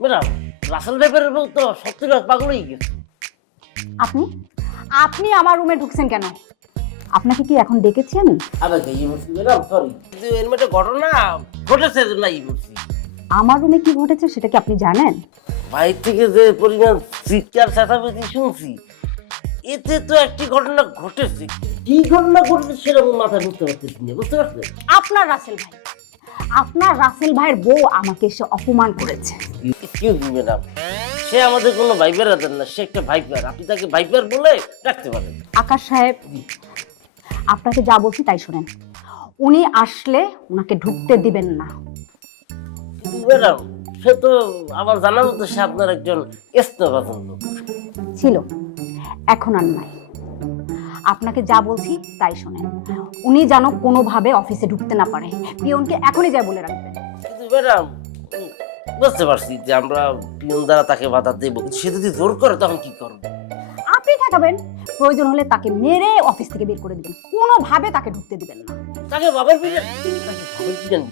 Madam, Rasel ব্যাপারের বউ তো সত্যি পাগল হয়ে গেছে। আপনি আপনি আমার রুমে ঢুকছেন কেন? আপনাকে কি এখন ডেকেছি আমি? আবার এই বলছি ম্যাডাম, সরি, কিন্তু এর মধ্যে ঘটনা ঘটেছে না এই বলছি। আমার রুমে কি ঘটেছে সেটা কি আপনি জানেন? বাইরে থেকে যে পরিমাণ চিৎকার চেঁচামেচি শুনছি, এতে তো একটি ঘটনা ঘটেছে। কি ঘটনা ঘটেছে সেটা আমার মাথায় বুঝতে পারতেছি না, বুঝতে পারছেন? আপনার রাসেল ভাইয়ের বউ আমাকে এসে অপমান করেছে। এক্সকিউজ মি ম্যাডাম, সে আমাদের কোনো ভাইবার আছেন না, সে একটা ভাইপার। আপনি তাকে ভাইপার বলে ডাকতে পারেন। আকাশ সাহেব, আপনাকে যা বলছি তাই শোনেন। উনি আসলে ওনাকে ঢুকতে দিবেন না। কিন্তু ম্যাডাম, সে তো আমার জানার মতো সে আপনার একজন স্নেহভাজন লোক ছিল, এখন আর নাই। আপনাকে যা বলছি তাই শোনেন। উনি যেন কোনোভাবে অফিসে ঢুকতে না পারে। পিয়নকে এখনই যা বলে রাখবেন। কিন্তু ম্যাডাম, বুঝতে পারছি যে আমরা পিয়ন দ্বারা তাকে বাধা দেবো, কিন্তু সে যদি জোর করে তখন কি করবো? আপনি ঠেকাবেন, প্রয়োজন হলে তাকে মেরে অফিস থেকে বের করে দিবেন, কোনোভাবে তাকে ঢুকতে দিবেন না। তাকে বাবার পিছন